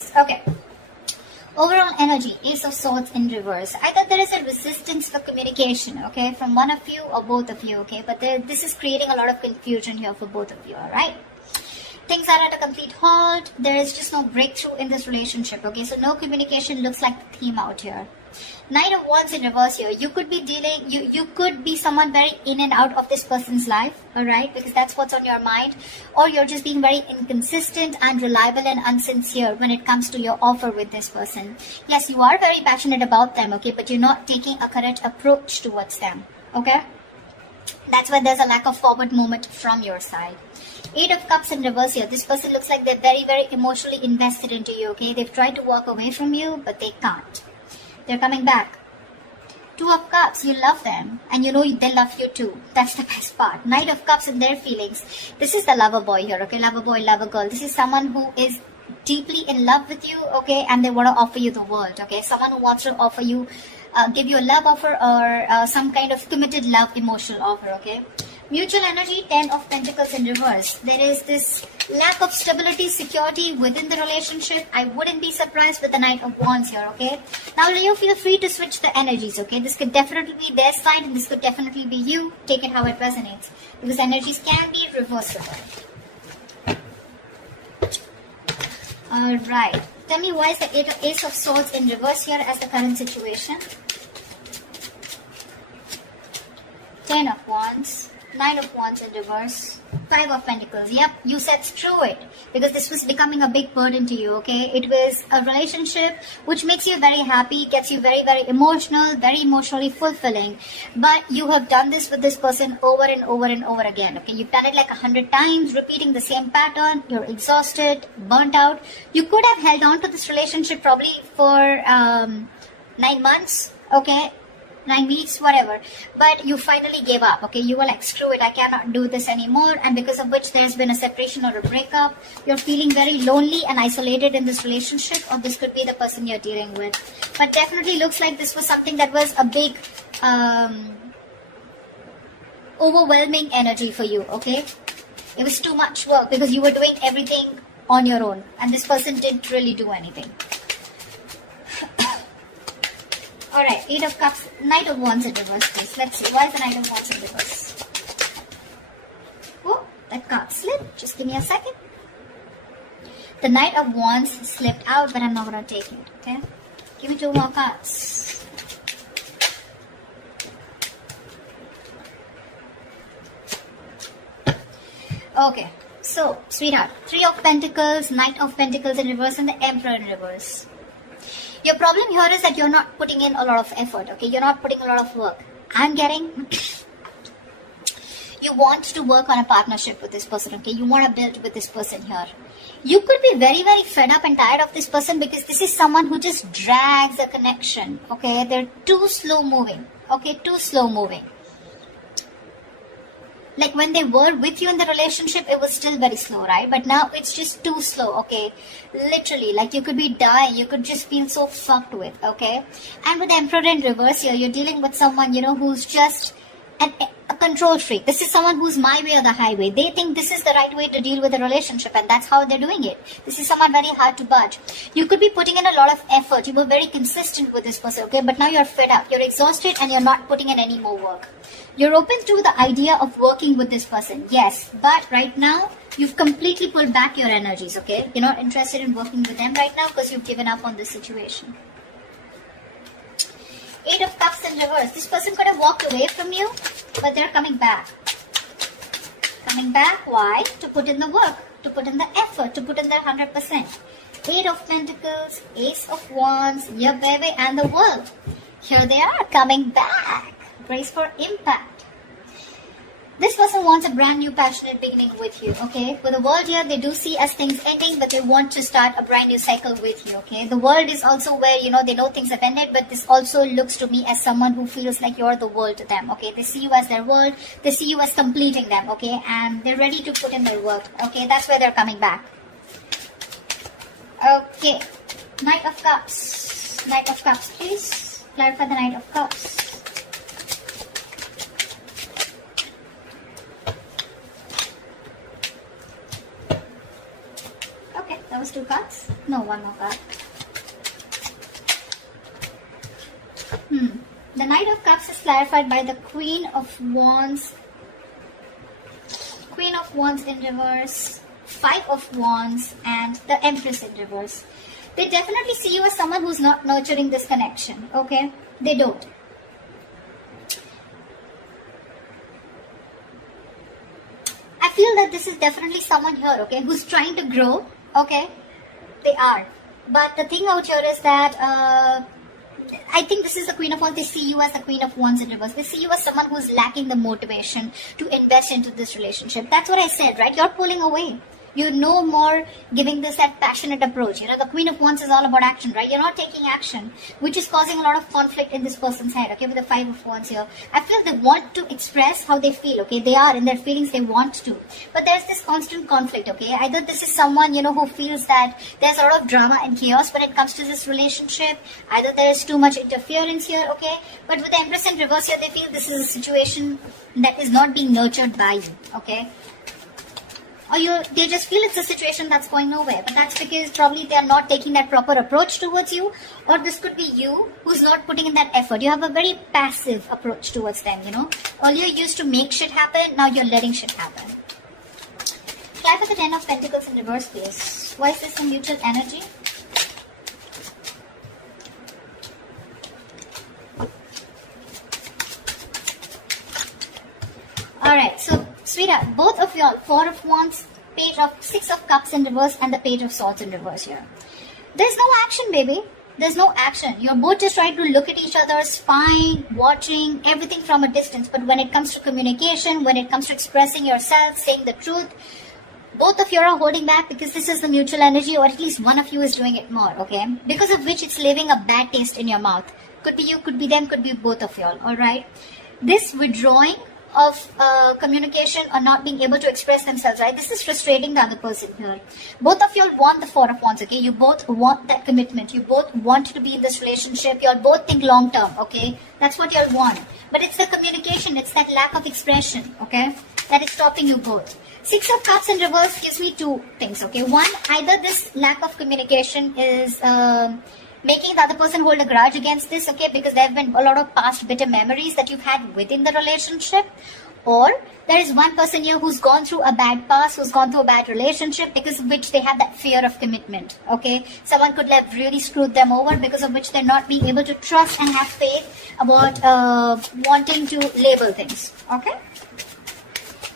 Okay. Overall energy, Ace of Swords in reverse. Either there is a resistance for communication, okay, from one of you or both of you, okay, but this is creating a lot of confusion here for both of you, alright? Things are at a complete halt. There is just no breakthrough in this relationship, okay, so no communication looks like the theme out here. Knight of Wands in reverse here. You could be dealing, you could be someone very in and out of this person's life, alright, because that's what's on your mind, or you're just being very inconsistent, unreliable and unsincere when it comes to your offer with this person. Yes, you are very passionate about them, okay, but you're not taking a correct approach towards them, okay. That's why there's a lack of forward movement from your side. Eight of Cups in reverse here. This person looks like they're very, very emotionally invested into you, okay. They've tried to walk away from you, but they can't. They're coming back. Two of Cups, you love them and you know they love you too. That's the best part. Knight of Cups and their feelings. This is the lover boy here, okay? Lover boy, lover girl. This is someone who is deeply in love with you, okay? And they want to offer you the world, okay? Someone who wants to offer you, give you a love offer or some kind of committed love emotional offer, okay? Mutual energy, 10 of Pentacles in reverse. There is this lack of stability, security within the relationship. I wouldn't be surprised with the Knight of Wands here, okay? Now, Leo, feel free to switch the energies, okay? This could definitely be their side and this could definitely be you. Take it how it resonates. Because energies can be reversible. Alright. Tell me why is the Ace of Swords in reverse here as the current situation? 10 of Wands. 9 of Wands in reverse, 5 of Pentacles. Yep, you said screw it because this was becoming a big burden to you, okay? It was a relationship which makes you very happy, gets you very, very emotional, very emotionally fulfilling. But you have done this with this person over and over and over again, okay? You've done it like 100 times, repeating the same pattern. You're exhausted, burnt out. You could have held on to this relationship probably for 9 months, okay? 9 weeks, whatever, but you finally gave up, okay? You were like, screw it, I cannot do this anymore, and because of which there's been a separation or a breakup. You're feeling very lonely and isolated in this relationship, or this could be the person you're dealing with. But definitely looks like this was something that was a big overwhelming energy for you, okay? It was too much work because you were doing everything on your own and this person didn't really do anything. Alright, 8 of Cups, Knight of Wands in reverse, please. Let's see, why is the Knight of Wands in reverse? Oh, that card slipped. Just give me a second. The Knight of Wands slipped out, but I'm not going to take it, okay? Give me 2 more cards. Okay, so, sweetheart, 3 of Pentacles, Knight of Pentacles in reverse, and the Emperor in reverse. Your problem here is that you're not putting in a lot of effort, okay? You're not putting a lot of work. I'm getting... you want to work on a partnership with this person, okay? You want to build with this person here. You could be very, very fed up and tired of this person because this is someone who just drags a connection, okay? They're too slow moving, okay? Too slow moving. Like when they were with you in the relationship, it was still very slow, right? But now it's just too slow, okay? Literally, like you could be dying. You could just feel so fucked with, okay? And with the Emperor in reverse here, you're dealing with someone, you know, who's just a control freak. This is someone who's my way or the highway. They think this is the right way to deal with a relationship and that's how they're doing it. This is someone very hard to budge. You could be putting in a lot of effort. You were very consistent with this person, okay? But now you're fed up. You're exhausted and you're not putting in any more work. You're open to the idea of working with this person, yes. But right now, you've completely pulled back your energies, okay? You're not interested in working with them right now because you've given up on this situation. 8 of Cups in reverse. This person could have walked away from you, but they're coming back. Coming back, why? To put in the work, to put in the effort, to put in their 100%. 8 of Pentacles, Ace of Wands, your baby, and the World. Here they are, coming back. Brace for impact. This person wants a brand new passionate beginning with you, okay? With the World here, they do see as things ending, but they want to start a brand new cycle with you, okay? The World is also where, you know, they know things have ended, but this also looks to me as someone who feels like you're the world to them, okay? They see you as their world, they see you as completing them, okay? And they're ready to put in their work, okay? That's where they're coming back. Okay, Knight of Cups. Knight of Cups, please. Clarify the Knight of Cups. That was Just 2 cards? No, one more card. The Knight of Cups is clarified by the Queen of Wands. Queen of Wands in reverse, 5 of Wands, and the Empress in reverse. They definitely see you as someone who's not nurturing this connection, okay? They don't. I feel that this is definitely someone here, okay, who's trying to grow, okay? They are. But the thing out here is that I think this is the Queen of Wands. They see you as the Queen of Wands in reverse. They see you as someone who's lacking the motivation to invest into this relationship. That's what I said, right? You're pulling away. You're no more giving this that passionate approach. You know, the Queen of Wands is all about action, right? You're not taking action, which is causing a lot of conflict in this person's head, okay, with the 5 of Wands here. I feel they want to express how they feel, okay? They are in their feelings, they want to. But there's this constant conflict, okay? Either this is someone, you know, who feels that there's a lot of drama and chaos when it comes to this relationship. Either there is too much interference here, okay? But with the Empress in reverse here, they feel this is a situation that is not being nurtured by you, okay? Or they just feel it's a situation that's going nowhere. But that's because probably they are not taking that proper approach towards you. Or this could be you who's not putting in that effort. You have a very passive approach towards them, you know. Earlier you used to make shit happen, now you're letting shit happen. Clap at the 10 of Pentacles in reverse, please. Why is this a mutual energy? Alright, so sweetheart, both of y'all, 4 of Wands, Page of 6 of Cups in reverse, and the Page of Swords in reverse here. There's no action, baby. There's no action. You're both just trying to look at each other, spying, watching, everything from a distance. But when it comes to communication, when it comes to expressing yourself, saying the truth, both of you are holding back because this is the mutual energy, or at least one of you is doing it more, okay? Because of which it's leaving a bad taste in your mouth. Could be you, could be them, could be both of y'all, alright? This withdrawing of communication or not being able to express themselves, right? This is frustrating the other person here. Both of y'all want the 4 of Wands, okay? You both want that commitment. You both want to be in this relationship. Y'all both think long term, okay? That's what y'all want. But it's the communication, it's that lack of expression, okay? That is stopping you both. 6 of Cups in reverse gives me 2 things, okay? One, either this lack of communication is making the other person hold a grudge against this, okay, because there have been a lot of past bitter memories that you've had within the relationship, or there is one person here who's gone through a bad past, who's gone through a bad relationship, because of which they have that fear of commitment, okay? Someone could have really screwed them over, because of which they're not being able to trust and have faith about wanting to label things, okay?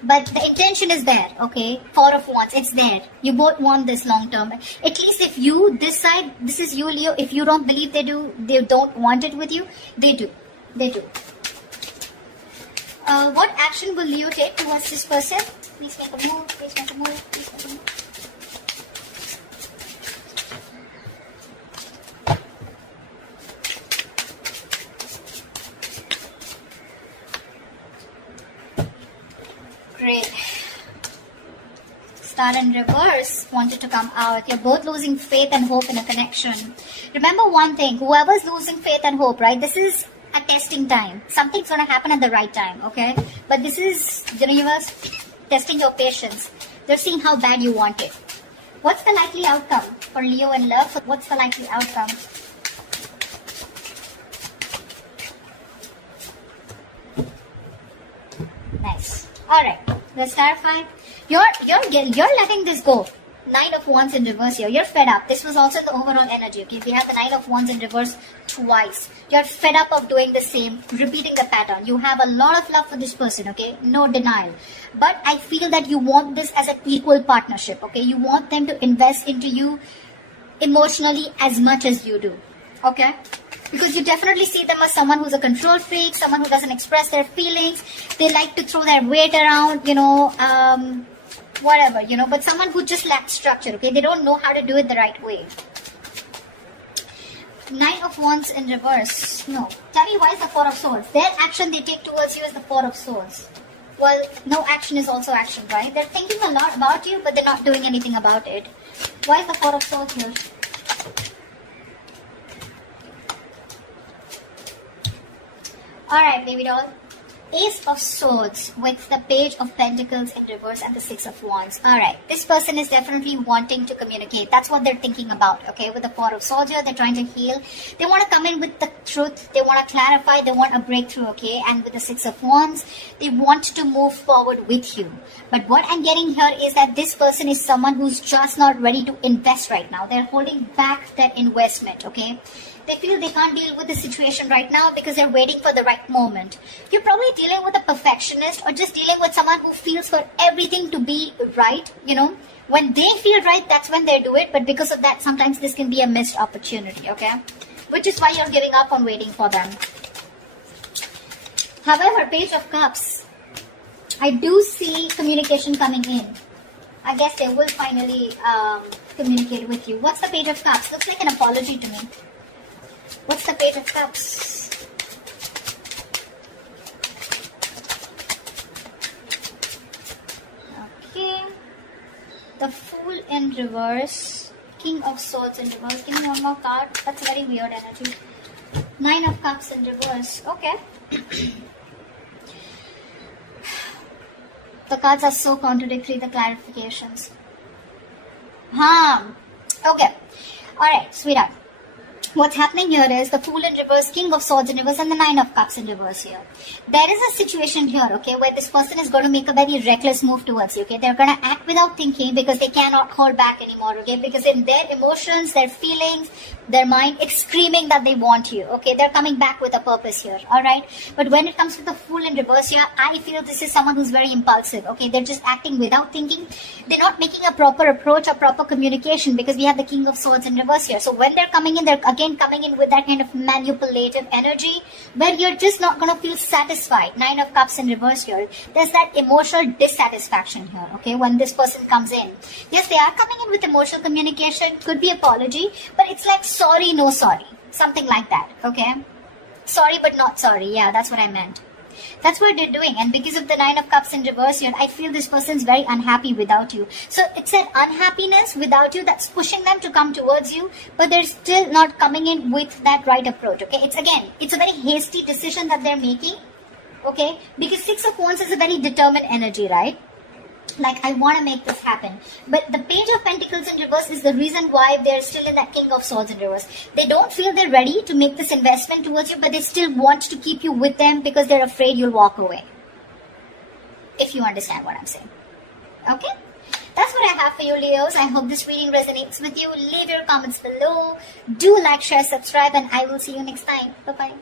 But the intention is there, okay? 4 of Wands, it's there. You both want this long term. At least if you, this side, this is you, Leo, if you don't believe they don't want it with you, they do. They do. What action will Leo take towards this person? Please make a move, please make a move, please make a move. Great. Star in reverse wanted to come out. You're both losing faith and hope in a connection. Remember one thing, whoever's losing faith and hope, right? This is a testing time. Something's going to happen at the right time, okay? But this is the universe testing your patience. They're seeing how bad you want it. What's the likely outcome for Leo in love? What's the likely outcome? Nice. Alright, let's clarify. You're letting this go. 9 of Wands in reverse here. You're fed up. This was also the overall energy, okay? We have the 9 of Wands in reverse twice. You're fed up of doing the same, repeating the pattern. You have a lot of love for this person, okay? No denial. But I feel that you want this as an equal partnership, okay? You want them to invest into you emotionally as much as you do, okay? Because you definitely see them as someone who's a control freak, someone who doesn't express their feelings. They like to throw their weight around, you know, whatever, you know, but someone who just lacks structure, okay? They don't know how to do it the right way. 9 of Wands in reverse. No. Tell me, why is the 4 of Swords? Their action they take towards you is the 4 of Swords. Well, no action is also action, right? They're thinking a lot about you, but they're not doing anything about it. Why is the 4 of Swords here? Alright, baby doll. Ace of Swords with the Page of Pentacles in reverse and the Six of Wands. Alright, this person is definitely wanting to communicate. That's what they're thinking about, okay? With the Four of Swords here, they're trying to heal. They want to come in with the truth. They want to clarify. They want a breakthrough, okay? And with the Six of Wands, they want to move forward with you. But what I'm getting here is that this person is someone who's just not ready to invest right now. They're holding back that investment, okay? They feel they can't deal with the situation right now because they're waiting for the right moment. You're probably dealing with a perfectionist or just dealing with someone who feels for everything to be right, you know. When they feel right, that's when they do it. But because of that, sometimes this can be a missed opportunity, okay? Which is why you're giving up on waiting for them. However, Page of Cups, I do see communication coming in. I guess they will finally communicate with you. What's the Page of Cups? Looks like an apology to me. What's the Page of Cups? Okay. The Fool in reverse. King of Swords in reverse. Give me one more card. That's a very weird energy. Nine of Cups in reverse. Okay. The cards are so contradictory, the clarifications. Okay. Alright, sweetheart. What's happening here is the Fool in reverse, King of Swords in reverse, and the Nine of Cups in reverse here. There is a situation here, okay, where this person is going to make a very reckless move towards you, okay. They're going to act without thinking because they cannot hold back anymore, okay. Because in their emotions, their feelings, their mind, it's screaming that they want you, okay. They're coming back with a purpose here, alright. But when it comes to the Fool in reverse here, I feel this is someone who's very impulsive, okay. They're just acting without thinking. They're not making a proper approach or proper communication because we have the King of Swords in reverse here. So when they're coming in, they're again coming in with that kind of manipulative energy where you're just not going to feel satisfied. Nine of Cups in reverse here. There's that emotional dissatisfaction here, okay, when this person comes in. Yes, they are coming in with emotional communication, could be apology, but it's like sorry, no sorry. Something like that, okay? Sorry but not sorry. Yeah, that's what I meant. That's what they're doing, and because of the Nine of Cups in reverse here, I feel this person's very unhappy without you. So it's an unhappiness without you that's pushing them to come towards you, but they're still not coming in with that right approach, okay? It's a very hasty decision that they're making, okay? Because Six of Wands is a very determined energy, right? Like, I want to make this happen. But the Page of Pentacles in reverse is the reason why they're still in that King of Swords in reverse. They don't feel they're ready to make this investment towards you, but they still want to keep you with them because they're afraid you'll walk away. If you understand what I'm saying. Okay? That's what I have for you, Leos. I hope this reading resonates with you. Leave your comments below. Do like, share, subscribe, and I will see you next time. Bye-bye.